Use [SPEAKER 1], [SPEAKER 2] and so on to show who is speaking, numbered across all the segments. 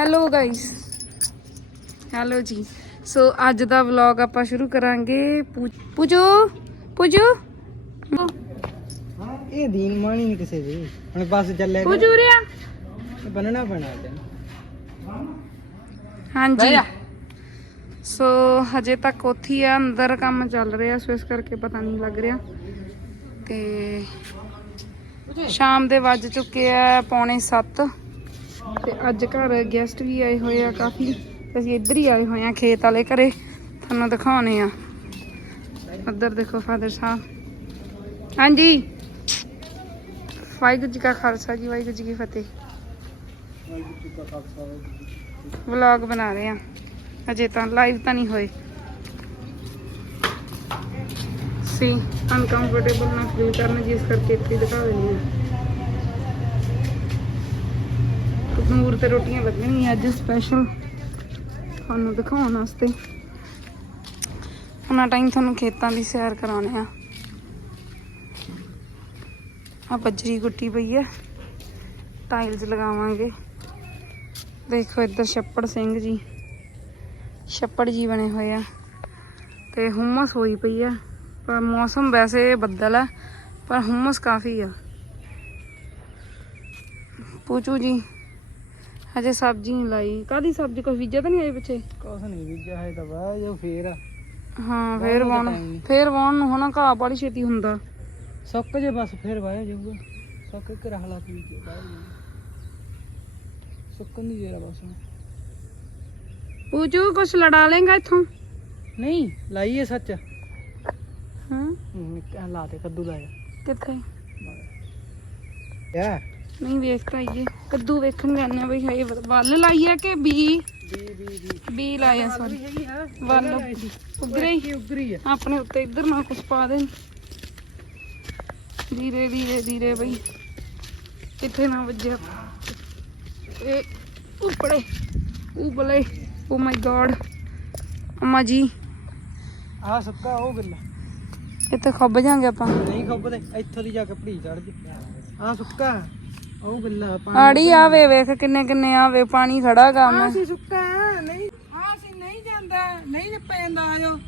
[SPEAKER 1] Hello guys hello ਜੀ ਸੋ ਅੱਜ ਦਾ vlog ਆਪਾਂ ਸ਼ੁਰੂ ਕਰਾਂਗੇ। ਪੂਜੋ ਪੂਜੋ।
[SPEAKER 2] ਇਹ ਦੀਨ ਮਾਣੀ ਨਹੀਂ ਕਿਸੇ ਦੀ। ਹੁਣ ਬੱਸ ਚੱਲੇ
[SPEAKER 1] ਪੂਜੋ ਰਿਆ
[SPEAKER 2] ਬੰਨਣਾ ਪੈਣਾ
[SPEAKER 1] ਹਾਂਜੀ। ਸੋ ਹਜੇ ਤੱਕ ਉੱਥੇ ਆ। ਅੰਦਰ ਕੰਮ ਚੱਲ ਰਿਹਾ ਸੋ ਇਸ ਕਰਕੇ ਪਤਾ ਨਹੀਂ ਲੱਗ ਰਿਹਾ। ਤੇ ਸ਼ਾਮ ਦੇ ਵੱਜ ਚੁੱਕੇ ਆ ਪੌਣੇ 7 ਤੇ ਅੱਜ ਘਰ ਗੈਸਟ ਵੀ ਆਏ ਹੋਏ ਆ ਕਾਫੀ। ਅਸੀਂ ਇੱਧਰ ਹੀ ਆਏ ਹੋਏ ਆ ਖੇਤ ਵਾਲੇ ਘਰੇ। ਤੁਹਾਨੂੰ ਦਿਖਾਉਣੇ ਆ। ਉੱਧਰ ਦੇਖੋ ਫਾਦਰ ਸਾਹਿਬ। ਹਾਂਜੀ। ਵਾਹਿਗੁਰੂ ਜੀ ਕਾ ਖਾਲਸਾ ਜੀ, ਵਾਹਿਗੁਰੂ ਜੀ ਕੀ ਫਤਿਹ। ਵਲੌਗ ਬਣਾ ਰਹੇ ਆ। ਅਜੇ ਤਾਂ ਲਾਈਵ ਤਾਂ ਨਹੀਂ ਹੋਏ। ਸੀ ਅਨਕੰਫਰਟੇਬਲ ਨਾ ਫੀਲ ਕਰਨ, ਜਿਸ ਕਰਕੇ ਇੱਥੇ ਦਿਖਾ ਦਿੰਦੀ ਆ ਨੂਰ ਤੇ ਰੋਟੀਆਂ ਲੱਗਣੀਆਂ ਅੱਜ ਸਪੈਸ਼ਲ ਤੁਹਾਨੂੰ ਦਿਖਾਉਣ ਵਾਸਤੇ। ਉਹਨਾਂ ਟਾਈਮ ਤੁਹਾਨੂੰ ਖੇਤਾਂ ਦੀ ਸੈਰ ਕਰਾਉਣੇ ਆ। ਆ ਬੱਜਰੀ ਗੁੱਟੀ ਪਈ ਆ। ਟਾਈਲਸ ਲਗਾਵਾਂਗੇ। ਦੇਖੋ ਇੱਧਰ ਛੱਪੜ ਸਿੰਘ ਜੀ। ਛੱਪੜ ਜੀ ਬਣੇ ਹੋਏ ਆ। ਤੇ ਹੁਮਸ ਹੋਈ ਪਈ ਆ। ਪਰ ਮੌਸਮ ਵੈਸੇ ਬੱਦਲ ਆ, ਪਰ ਹੁਮਸ ਕਾਫੀ ਆ। ਪੂਚੂ ਜੀ ਹਜੇ ਸਬਜ਼ੀ ਨਹੀਂ ਲਾਈ। ਕਾਦੀ ਸਬਜ਼ੀ? ਕੋਈ ਬੀਜਿਆ ਤਾਂ ਨਹੀਂ ਆਏ ਪਿੱਛੇ?
[SPEAKER 2] ਕੁਛ ਨਹੀਂ ਬੀਜਿਆ ਹੈ ਤਾਂ ਵਾ ਜੋ ਫੇਰ ਆ।
[SPEAKER 1] ਹਾਂ ਫੇਰ
[SPEAKER 2] ਵਾਹੁਣ ਦਾ
[SPEAKER 1] ਵਾਉਣ
[SPEAKER 2] time ਨੀ।
[SPEAKER 1] ਫੇਰ ਵਾਉਣ ਨੂੰ ਹਨਾ ਘਾਹ ਬੜੀ ਛੇਤੀ ਹੁੰਦਾ।
[SPEAKER 2] ਸੁੱਕ ਜੇ ਬਸ ਫੇਰ ਵਾਇਆ ਜਾਊਗਾ। ਸੁੱਕ ਕੇ ਰਖ ਲਾ ਪੀ ਕੇ ਵਾਇਆ ਜਾਊਗਾ। ਸੁੱਕਣ ਦੀ ਜਰਾ ਬਸ ਹੁਣ।
[SPEAKER 1] ਪੂਚੂ ਕੁਛ ਲੜਾ ਲੇਗਾ ਇੱਥੋਂ?
[SPEAKER 2] ਨਹੀਂ ਲਾਈਏ ਸੱਚ।
[SPEAKER 1] ਹਾਂ।
[SPEAKER 2] ਹੂੰ ਕਹਿ ਲਾ ਦੇ ਕੱਦੂ ਲਾਇਆ।
[SPEAKER 1] ਕਿੱਥੇ?
[SPEAKER 2] ਯਾ
[SPEAKER 1] ਨਹੀਂ ਵੇਖ ਤਾਂ ਆਈਏ ਕੱਦੂ ਵੇਖਣ ਜਾਂਦੇ ਆ ਬਈ ਹਾਏ ਵੱਲ ਲਾਈ ਆ ਕਿ ਬੀ?
[SPEAKER 2] ਬੀ ਬੀ ਬੀ
[SPEAKER 1] ਬੀ ਲਾਇਆ ਸੌਰੀ
[SPEAKER 2] ਹਾਂ
[SPEAKER 1] ਵੱਲ। ਉਗਰੇ ਹੀ?
[SPEAKER 2] ਉਗਰੀ ਆ
[SPEAKER 1] ਆਪਣੇ ਉੱਤੇ ਇੱਧਰ ਨਾ ਕੁਛ ਪਾ ਦੇ ਧੀਰੇ ਧੀਰੇ ਧੀਰੇ ਬਈ। ਕਿੱਥੇ ਨਾ ਵੱਜਿਆ। ਇਹ ਉਪੜੇ ਉਬਲੇ। ਓ ਮਾਈ ਗॉड ਅਮਾ ਜੀ।
[SPEAKER 2] ਆ ਸੁੱਕਾ ਉਹ ਗੱਲਾ।
[SPEAKER 1] ਇੱਥੇ ਖੱਬ ਜਾਾਂਗੇ ਆਪਾਂ।
[SPEAKER 2] ਨਹੀਂ ਖੁੱਬਦੇ ਇੱਥੋਂ ਦੀ ਜਾ ਕੇ ਭੜੀ ਚੜ ਜੀ। ਆ ਸੁੱਕਾ। ਉਹ ਗੱਲਾ
[SPEAKER 1] ਆੜੀ ਆਵੇ ਵੇਖ ਕਿੰਨੇ ਕਿੰਨੇ ਆਵੇ ਪਾਣੀ ਖੜਾ ਗਾ ਮੈਂ।
[SPEAKER 2] ਸੀ ਸੁੱਕਾ ਨਹੀਂ ਆ ਸੀ ਨਹੀਂ ਜਾਂਦਾ ਨਹੀਂ ਪੈਂਦਾ ਆਜੋ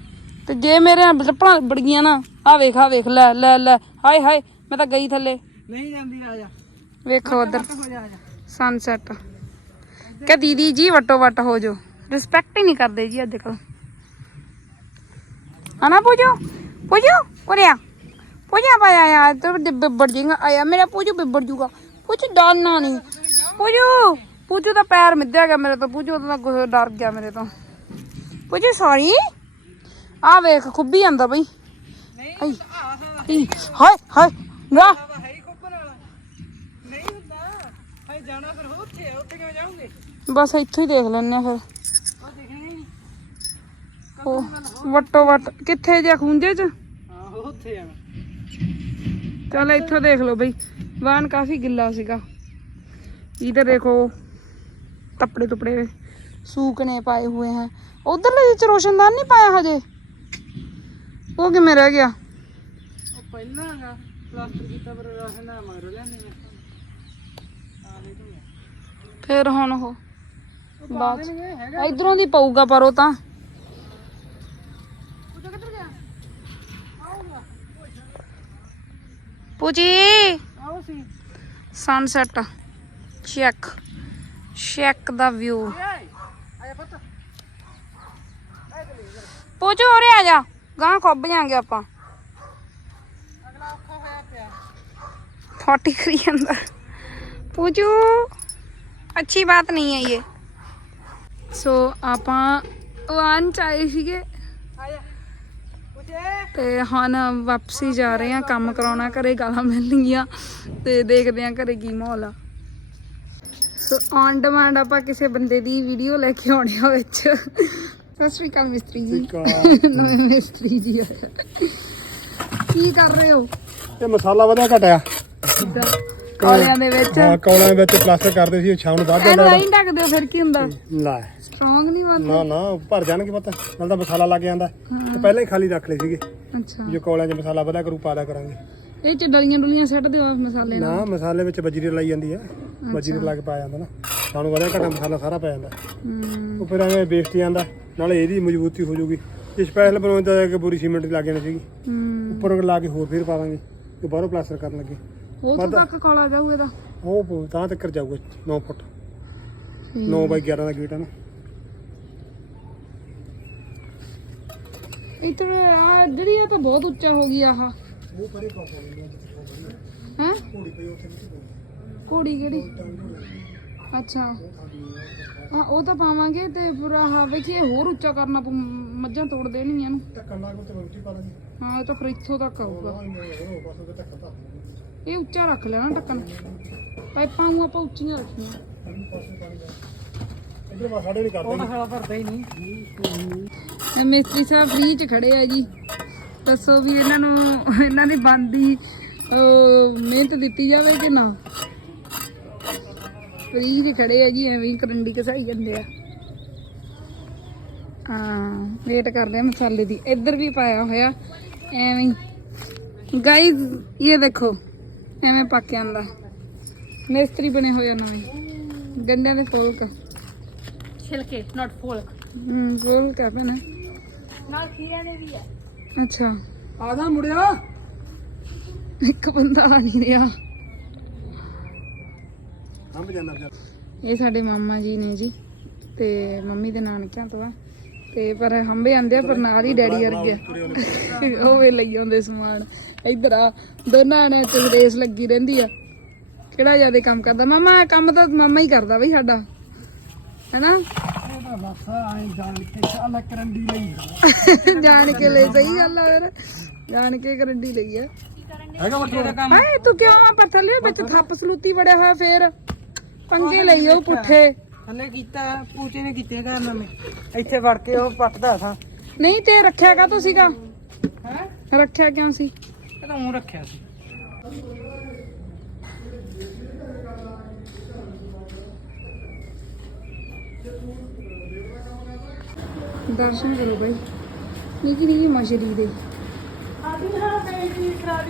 [SPEAKER 1] ਤੇ ਜੇ ਮੇਰੇ ਲੱਪੜਾਂ ਬੜੀਆਂ ਨਾ ਆ ਵੇਖ ਆ ਵੇਖ ਲੈ ਲੈ ਲੈ ਹਾਏ ਹਾਏ ਮੈਂ ਤਾਂ ਗਈ ਥੱਲੇ।
[SPEAKER 2] ਨਹੀਂ ਜਾਂਦੀ ਰਾਜਾ
[SPEAKER 1] ਵੇਖੋ ਉਧਰ।
[SPEAKER 2] ਹੋ ਆ
[SPEAKER 1] ਸਨਸੈਟ ਕਿ ਦੀਦੀ ਜੀ ਵਟੋ ਵਟ ਹੋ ਜੋ ਰਿਸਪੈਕਟ ਹੀ ਨਹੀਂ ਕਰਦੇ ਜੀ ਅੱਜ ਕੱਲ ਹਨਾ ਪੂਜੋ? ਪੂਜੋ ਉਰਿਆ ਪੂਜਾ ਪਾਇਆ ਯਾਰ ਤੇ ਬਿੱਬੜ ਜੇਗਾ ਆਇਆ ਮੇਰਾ ਪੂਜੋ ਬਿੱਬੜ ਜੂਗਾ। ਪੂਜੋ ਡਰਨਾ ਨਹੀਂ ਪੂਜੋ ਪੂਜੋ ਦਾ ਪੈਰ ਮਿੱਧਿਆ ਗਿਆ ਮੇਰੇ ਤੋਂ ਪੂਜੋ ਤਾਂ ਗੁੱਸੇ ਡਰ ਗਿਆ ਮੇਰੇ ਤੋਂ। ਪੂਜੋ ਸੌਰੀ ਆ ਵੇਖ ਖੁੱਬੀ ਜਾਂਦਾ ਬਈ। ਹਾਏ ਹਾਏ ਹਾਏ ਹਾਏ ਨਾ।
[SPEAKER 2] ਨਹੀਂ ਜਾਣਾ ਫਿਰ ਉੱਥੇ ਆ ਉੱਥੇ ਕਿਵੇਂ ਜਾਓਗੇ?
[SPEAKER 1] ਬਸ ਇੱਥੋਂ ਹੀ ਦੇਖ ਲੈਣੇ ਆ ਫਿਰ।
[SPEAKER 2] ਉਹ ਦਿਖਣਾ ਨਹੀਂ।
[SPEAKER 1] ਉਹ ਵਟੋ ਵਟ ਕਿੱਥੇ ਜੇ ਖੁੰਝੇ ਚ?
[SPEAKER 2] ਹਾਂ ਉੱਥੇ ਆ
[SPEAKER 1] ਚਲ ਇੱਥੋਂ ਦੇਖ ਲਓ ਬਈ। ਵਾਹਨ ਕਾਫੀ ਗਿੱਲਾ ਸੀਗਾ। ਇਧਰ ਦੇਖੋ ਟੱਪੜੇ ਟੁਪੜੇ ਸੂਕਨੇ ਪਾਏ ਹੋਏ हैं ਉਧਰਲੇ ਵਿੱਚ ਰੋਸ਼ਨਦਾਨ ਨਹੀਂ ਪਾਇਆ ਹਜੇ? ਉਹ ਕਿਵੇਂ ਰਹਿ ਗਿਆ? ਫਿਰ ਹੁਣ ਉਹ ਬਾਅਦ ਇਧਰੋਂ ਦੀ ਪਊਗਾ ਪਰ ਉਹ ਤਾਂ। ਪੂਜੀ!
[SPEAKER 2] सनसैट
[SPEAKER 1] चेक चेक का व्यू पोच हो रहा जा
[SPEAKER 2] गां खोब जाएँगे आप
[SPEAKER 1] फोर्टी थ्री अंदर पूजू अच्छी बात नहीं है ये सो so, आप आन
[SPEAKER 2] चाहे थे
[SPEAKER 1] ਤੇ ਹੁਣ ਵਾਪਸੀ ਜਾ ਰਹੇ ਆ ਕੰਮ ਕਰਾਉਣਾ ਘਰੇ ਗਾਲਾਂ ਮਿਲਣਗੀਆਂ ਤੇ ਦੇਖਦੇ ਆ ਘਰੇ ਕੀ ਮਾਹੌਲ ਆ। ਸੋ ਔਨ ਡਿਮਾਂਡ ਆਪਾਂ ਕਿਸੇ ਬੰਦੇ ਦੀ ਵੀਡੀਓ ਲੈ ਕੇ ਆਉਣੀ ਆ ਵਿੱਚ। ਸਤਿ ਸ਼੍ਰੀ ਅਕਾਲ ਮਿਸਤਰੀ ਜੀ। ਨਵੇਂ ਮਿਸਤਰੀ ਜੀ। ਕੀ ਕਰ ਰਹੇ ਹੋ?
[SPEAKER 3] ਇਹ ਮਸਾਲਾ ਵਧਿਆ ਘਟਿਆ।
[SPEAKER 1] ਕਾਲਿਆਂ ਦੇ ਵਿੱਚ।
[SPEAKER 3] ਹਾਂ ਕੌਲਾਂ ਵਿੱਚ ਪਲਾਸਟਰ ਕਰਦੇ ਸੀ ਸ਼ਾਮ ਨੂੰ ਵੱਧ
[SPEAKER 1] ਇਹਨੂੰ
[SPEAKER 3] ਜਾਂਦਾ
[SPEAKER 1] ਐਂ ਢੱਕ ਦਿਓ ਫਿਰ ਕੀ ਹੁੰਦਾ?
[SPEAKER 3] ਲੈ।
[SPEAKER 1] ਸਟਰੋਂਗ ਨਹੀਂ ਬਣਦਾ
[SPEAKER 3] ਨਾ ਨਾ ਭਰ ਜਾਣਗੇ ਪਤਾ। ਨਾਲ ਤਾਂ ਮਸਾਲਾ ਲੱਗ ਜਾਂਦਾ। ਤੇ ਪਹਿਲਾਂ ਹੀ ਖਾਲੀ ਰੱਖ ਲਏ ਸੀਗੇ।
[SPEAKER 1] ਅੱਛਾ।
[SPEAKER 3] ਜੋ ਕੌਲਾਂ 'ਚ ਮਸਾਲਾ ਵਧਿਆ ਕਰੂ ਪਾਦਾ ਕਰਾਂਗੇ।
[SPEAKER 1] ਇਹ ਚ ਡਲੀਆਂ ਡੁਲੀਆਂ ਸੱਟ ਦਿਓ ਮਸਾਲੇ ਨਾਲ?
[SPEAKER 3] ਨਾ ਮਸਾਲੇ ਵਿੱਚ ਬਜਰੀ ਲਾਈ ਜਾਂਦੀ ਹੈ ਬਜਰੀ ਲਾ ਕੇ ਪਾਇਆ ਜਾਂਦਾ ਨਾ। ਸਾਨੂੰ ਵਧਿਆ ਘਟਾ ਮਸਾਲਾ ਸਾਰਾ ਪੈ ਜਾਂਦਾ।
[SPEAKER 1] ਹਮ,
[SPEAKER 3] ਉਹ ਫਿਰ ਐਵੇਂ ਵੇਸਟ ਜਾਂਦਾ ਨਾਲੇ ਇਹਦੀ ਮਜ਼ਬੂਤੀ ਹੋ ਜਾਊਗੀ ਇਹ ਸਪੈਸ਼ਲ ਬਣਾਉਂਦਾ ਕਿ ਬੁਰੀ ਸੀਮੈਂਟ ਲੱਗ ਜਾਣੀ ਸੀਗੀ।
[SPEAKER 1] ਹਮ,
[SPEAKER 3] ਉੱਪਰ ਲਾ ਕੇ ਹੋਰ ਫੇਰ ਪਾ ਦਾਂਗੇ। ਤੇ ਬਾਹਰੋਂ ਪਲਾਸਟਰ ਕਰਨ ਲੱਗੇ।
[SPEAKER 1] ਉਹ ਤੋਂ ਤੱਕ ਕੋਲਾ ਜਾਊ ਇਹਦਾ।
[SPEAKER 3] ਉਹ ਤਾਂ ਤੱਕ ਜਾਊਗਾ 9 ਫੁੱਟ। 9 ਬਾਈ 11 ਦਾ ਗੇਟ ਹੈ ਨਾ।
[SPEAKER 1] ਇਤਰ ਆ ਜਿਹੜੀ ਆ ਤਾਂ ਬਹੁਤ ਉੱਚਾ ਹੋ ਗਿਆ ਆਹ।
[SPEAKER 3] ਉਹ ਪਰੇ ਪਾ
[SPEAKER 1] ਹੈ?
[SPEAKER 3] ਘੋੜੀ ਪਈ ਉੱਥੇ
[SPEAKER 1] ਘੋੜੀ ਕਿਹੜੀ? ਅੱਛਾ। ਹਾਂ ਉਹ ਤਾਂ ਪਾਵਾਂਗੇ ਤੇ ਪੂਰਾ ਆਹ ਵੇਖੀ ਇਹ ਹੋਰ ਉੱਚਾ ਕਰਨਾ ਪਊ ਮੱਝਾਂ ਤੋੜ ਦੇਣਗੀਆਂ ਨੂੰ
[SPEAKER 3] ਧੱਕਣ ਲਾ ਕੇ ਤੇ ਰੋਟੀ ਪਾ ਦਾਂਗੇ।
[SPEAKER 1] ਹਾਂ ਇਹ ਤਾਂ ਫਿਰ ਇੱਥੋਂ ਤੱਕ ਆਊਗਾ।
[SPEAKER 3] ਆਹ ਉਹ ਬਸ ਉਹ ਧੱਕਾ ਤਾਂ
[SPEAKER 1] ਇਹ ਉੱਚਾ ਰੱਖ ਲੈਣਾ ਢੱਕਣ। ਪਾਈਪਾਂ ਨੂੰ ਆਪਾਂ ਉੱਚੀਆਂ ਰੱਖੀਆਂ।
[SPEAKER 3] ਇਧਰ ਵਾ ਸਾਡੇ ਨਹੀਂ ਕਰਦੇ
[SPEAKER 2] ਮਸਾਲਾ ਭਰਦਾ ਹੀ ਨਹੀਂ।
[SPEAKER 1] ਇਹ ਮਿਸਤਰੀ ਸਾਹਿਬ ਫ੍ਰੀ ਚ ਖੜੇ ਆ ਜੀ। ਦੱਸੋ ਵੀ ਇਹਨਾਂ ਨੂੰ ਇਹਨਾਂ ਦੀ ਬੰਦੀ ਮਿਹਨਤ ਦਿੱਤੀ ਜਾਵੇ ਕਿ ਨਾ? ਫ੍ਰੀ ਚ ਖੜੇ ਆ ਜੀ ਐਵੇਂ ਕਰੰਡੀ ਘਸਾਈ ਜਾਂਦੇ ਆ। ਹਾਂ ਵੇਟ ਕਰਦੇ ਆ ਮਸਾਲੇ ਦੀ। ਇੱਧਰ ਵੀ ਪਾਇਆ ਹੋਇਆ ਐਵੇਂ ਗਾਈਜ਼ ਇਹ ਦੇਖੋ। ਐਵੇਂ ਪੱਕ ਜਾਂਦਾ। ਮਿਸਤਰੀ ਬਣੇ ਹੋਏ ਆ ਨਵੇਂ। ਗੰਡਿਆਂ ਦੇ ਫੁੱਲ
[SPEAKER 2] ਛਿਲਕੇ ਨਾਟ ਫੋਲਕ
[SPEAKER 1] ਹੂੰ ਫੁੱਲ ਕਾ ਪੈਣਾ
[SPEAKER 2] ਨਾਲ ਖੀਰਿਆਂ ਦੇ ਵੀ ਆ।
[SPEAKER 1] ਅੱਛਾ।
[SPEAKER 2] ਆਦਾ ਮੁੜਿਆ।
[SPEAKER 1] ਇੱਕ ਬੰਦਾ ਆ ਨਹੀਂ ਰਿਹਾ।
[SPEAKER 3] ਹੰਬ ਜਾਣਾ
[SPEAKER 1] ਇਹ ਸਾਡੇ ਮਾਮਾ ਜੀ ਨੇ ਜੀ ਤੇ ਮੰਮੀ ਦੇ ਨਾਨਕਿਆਂ ਤੋਂ ਆ। ਤੇ ਪਰ ਹੰਬੇ ਆਂਦੇ ਆ ਪਰ ਨਾਲ ਹੀ ਡੈਡੀ ਵਰਗੇ। ਉਹ ਵੇ ਲਈ ਆਉਂਦੇ ਸਮਾਨ। ਇੱਧਰ ਆ ਦੋਨਾਂ ਨੇ ਤੇ ਰੇਸ ਲੱਗੀ ਰਹਿੰਦੀ ਆ। ਕਿਹੜਾ ਜ਼ਿਆਦਾ ਕੰਮ ਕਰਦਾ? ਮਾਮਾ ਕੰਮ ਤਾਂ ਮਾਮਾ ਹੀ ਕਰਦਾ ਬਈ ਸਾਡਾ। ਹੈਨਾ?
[SPEAKER 2] ਜਾਣ ਕੇ ਲਈ।
[SPEAKER 1] ਲੈ ਸਹੀ ਗੱਲ ਆ ਫਿਰ। ਜਾਣ ਕੇ ਕਰੰਡੀ ਲਈ ਆ।
[SPEAKER 3] ਹੈਗਾ ਮਤਲਬ
[SPEAKER 1] ਹਾਏ ਤੂੰ ਕਿਉਂ ਆ? ਪੱਥਰ ਲਿਆ ਵਿੱਚ ਥੱਪ ਸਲੂਤੀ ਵੜਿਆ ਹੋਇਆ ਫੇਰ। ਪੰਗੇ ਲਈ ਉਹ ਪੁੱਠੇ।
[SPEAKER 2] ਥੱਲੇ ਕੀਤਾ ਪੂਚੇ ਨੇ ਕੀਤੇ ਘਰ ਨਾਲ ਇੱਥੇ ਵੜ ਕੇ ਉਹ ਪੱਟਦਾ ਥਾ।
[SPEAKER 1] ਨਹੀਂ ਤੇ ਰੱਖਿਆ ਕਾ ਸੀਗਾ?
[SPEAKER 2] ਹੈ?
[SPEAKER 1] ਰੱਖਿਆ ਕਿਉਂ ਸੀ?
[SPEAKER 2] ਇਹ ਤਾਂ ਉਹ ਰੱਖਿਆ ਸੀ।
[SPEAKER 1] ਦਰਸ਼ਨ ਕਰੋ ਬਾਈ। ਨਿੱਕੀ ਨਿੱਕੀ ਮਛਲੀ ਦੇ। ਕਾਲ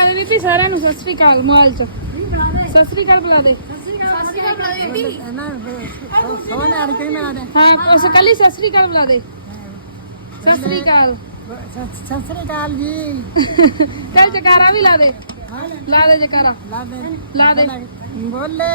[SPEAKER 1] ਬੁਲਾ ਦੇ ਬੀਬੀ ਸਾਰਿਆਂ ਨੂੰ ਸਤਿ ਸ੍ਰੀ ਅਕਾਲ ਮੋਬਾਈਲ ਚ। ਸਤਿ ਸ੍ਰੀ ਅਕਾਲ ਬੁਲਾ ਦੇ। ਹਾਂ ਉਸ ਕੱਲੀ ਸਤਿ ਸ੍ਰੀ ਅਕਾਲ ਬੁਲਾ ਦੇ। ਸਤਿ ਸ੍ਰੀ ਅਕਾਲ।
[SPEAKER 2] ਸਤਿ ਸ੍ਰੀ ਅਕਾਲ ਜੀ।
[SPEAKER 1] ਚੱਲ ਜਕਾਰਾ ਵੀ ਲਾ ਦੇ। ਲਾ ਦੇ ਜਕਾਰਾ।
[SPEAKER 2] ਲਾ ਦੇ।
[SPEAKER 1] ਲਾ ਦੇ।
[SPEAKER 2] ਬੋਲੇ।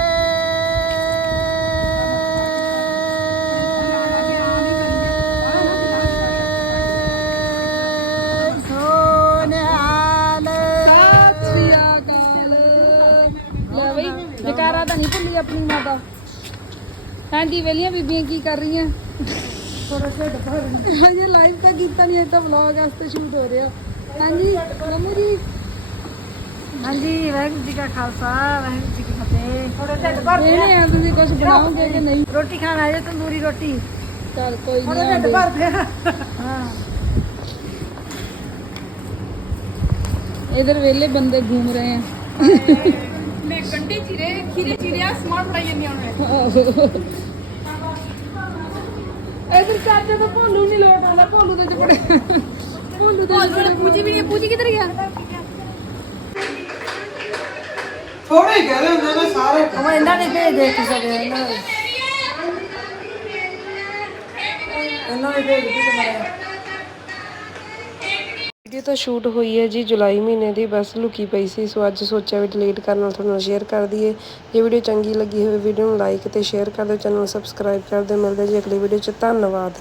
[SPEAKER 1] ਜਕਾਰਾ ਤਾਂ ਨਹੀਂ ਭੁੱਲੀ ਆਪਣੀ ਮਾਤਾ। ਹਾਂਜੀ ਵੇਲੀਆਂ ਬੀਬੀਆਂ ਕੀ ਕਰ ਰਹੀਆਂ? ਹਜੇ ਲਾਈਵ ਤਾਂ ਕੀਤਾ ਨਹੀਂ ਇਹ ਤਾਂ ਵਲੌਗ ਵਾਸਤੇ ਸ਼ੂਟ ਹੋ ਰਿਹਾ। ਹਾਂਜੀ ਮੰਮੂ ਜੀ?
[SPEAKER 2] ਹਾਂਜੀ ਵਾਹਿਗੁਰੂ ਜੀ ਕਾ ਖਾਲਸਾ ਵਾਹਿਗੁਰੂ ਜੀ ਕੀ ਫਤਿਹ। ਥੋੜੇ ਢਿੱਡ ਭਰ
[SPEAKER 1] ਇਹਨੇ ਆ ਤੁਸੀਂ ਕੁਝ ਬਣਾਓਗੇ ਕਿ ਨਹੀਂ?
[SPEAKER 2] ਰੋਟੀ ਖਾਣ ਆਏ ਤੰਦੂਰੀ ਰੋਟੀ?
[SPEAKER 1] ਚੱਲ ਕੋਈ
[SPEAKER 2] ਥੋੜੇ
[SPEAKER 1] ਨਹੀਂ
[SPEAKER 2] ਢਿੱਡ ਭਰ ਦੇ
[SPEAKER 1] ਹਾਂ। ਇਧਰ ਵੇਲੇ ਬੰਦੇ ਘੁੰਮ ਰਹੇ ਆ।
[SPEAKER 2] ਚਿਰੇ ਖੀਰੇ ਚਿਰਿਆ ਸਮਾਰਟ ਫੜਾਈ ਜਾਂਦੀਆਂ ਉਹਨੇ
[SPEAKER 1] ਇਧਰ ਚਾਚਾ ਤਾਂ ਭੋਲੂ ਨਹੀਂ ਲੋਟ ਆਉਂਦਾ ਭੋਲੂ ਦੇ ਬੜੇ ਭੋਲੂ ਦੇ ਚ
[SPEAKER 2] ਪੂਜੀ ਵੀ ਨਹੀਂ ਪੂਜੀ ਕਿੱਧਰ ਗਿਆ? ਥੋੜੇ ਹੀ ਕਹਦੇ ਹੁੰਦੇ ਨੇ ਸਾਰੇ ਉਹ ਇਹਨਾਂ ਨੇ ਭੇਜ ਦੇ ਕਿਸੇ ਦੇ ਇਹਨਾਂ ਨੇ। ਇਹਨਾਂ ਨੇ ਭੇਜ ਦਿੱਤੀ ਤੁਹਾਡੇ
[SPEAKER 4] ਵੀਡੀਓ ਤਾਂ ਸ਼ੂਟ ਹੋਈ ਹੈ ਜੀ ਜੁਲਾਈ ਮਹੀਨੇ ਦੀ, ਬਸ ਲੁਕੀ ਪਈ ਸੀ, ਸੋ ਅੱਜ ਸੋਚਿਆ ਵੀ ਡਿਲੀਟ ਕਰਨ ਨਾਲ ਤੁਹਾਨੂੰ ਸ਼ੇਅਰ ਕਰ ਦਈਏ। ਜੇ ਵੀਡੀਓ ਚੰਗੀ ਲੱਗੀ ਹੋਵੇ, ਵੀਡੀਓ ਨੂੰ ਲਾਈਕ ਤੇ ਸ਼ੇਅਰ ਕਰ ਦਿਓ ਚੈਨਲ ਨੂੰ ਸਬਸਕ੍ਰਾਈਬ ਕਰ ਦਿਓ। ਮਿਲਦੇ ਜੀ ਅਗਲੀ ਵੀਡੀਓ 'ਚ, ਧੰਨਵਾਦ।